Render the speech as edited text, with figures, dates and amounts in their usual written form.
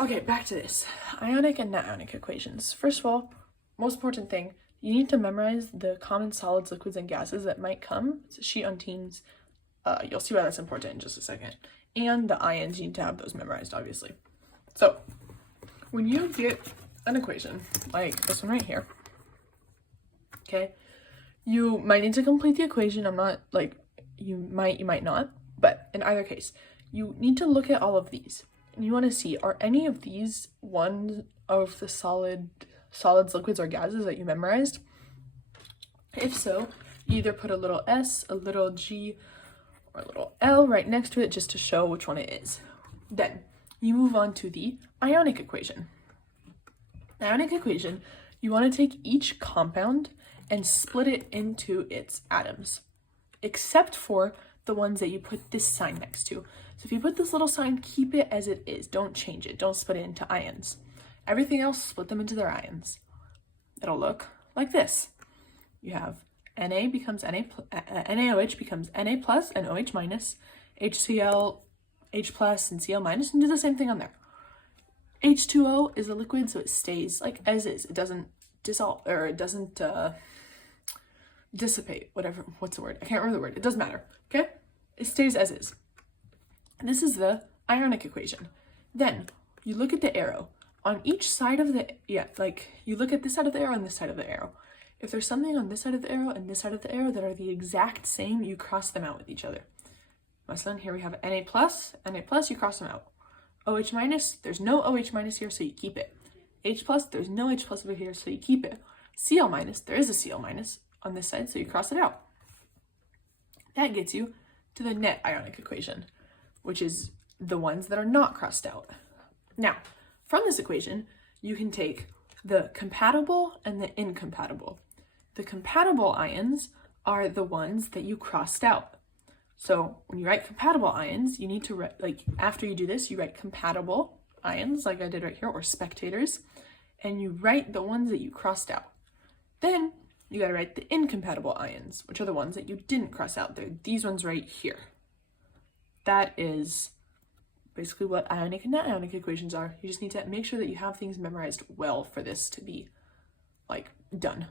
Okay, back to this. Ionic and non-ionic equations. First of all, most important thing, you need to memorize the common solids, liquids, and gases that might come. It's a sheet on Teams. You'll see why that's important in just a second. And the ions, you need to have those memorized, obviously. So, when you get an equation, like this one right here, okay, you might need to complete the equation. I'm not, like, you might not, but in either case, you need to look at all of these. And you want to see, are any of these one of the solids, liquids, or gases that you memorized? If so, you either put a little s, a little g, or a little L right next to it just to show which one it is. Then you move on to the ionic equation. The ionic equation, you want to take each compound and split it into its atoms, except for the ones that you put this sign next to. So if you put this little sign, keep it as it is. Don't change it. Don't split it into ions. Everything else, split them into their ions. It'll look like this. You have Na becomes NaOH becomes Na plus and OH minus, HCl, H plus and Cl minus, and do the same thing on there. H2O is a liquid, so it stays like as is. It doesn't dissolve, or it doesn't dissipate, what's the word? I can't remember the word. It doesn't matter, okay? It stays as is. And this is the ionic equation. Then you look at the arrow. On each side of the, you look at this side of the arrow and this side of the arrow. If there's something on this side of the arrow and this side of the arrow that are the exact same, you cross them out with each other. مثلا, here we have Na plus, you cross them out. OH minus, there's no OH minus here, so you keep it. H plus, there's no H plus over here, so you keep it. Cl minus, there is a Cl minus on this side, so you cross it out. That gets you to the net ionic equation, which is the ones that are not crossed out. Now, from this equation, you can take the compatible and the incompatible. The compatible ions are the ones that you crossed out. So when you write compatible ions, you need to write, like after you do this, you write compatible ions like I did right here, or spectators, and you write the ones that you crossed out. Then you gotta write the incompatible ions, which are the ones that you didn't cross out. They're these ones right here. That is basically what ionic and non-ionic equations are. You just need to make sure that you have things memorized well for this to be like done.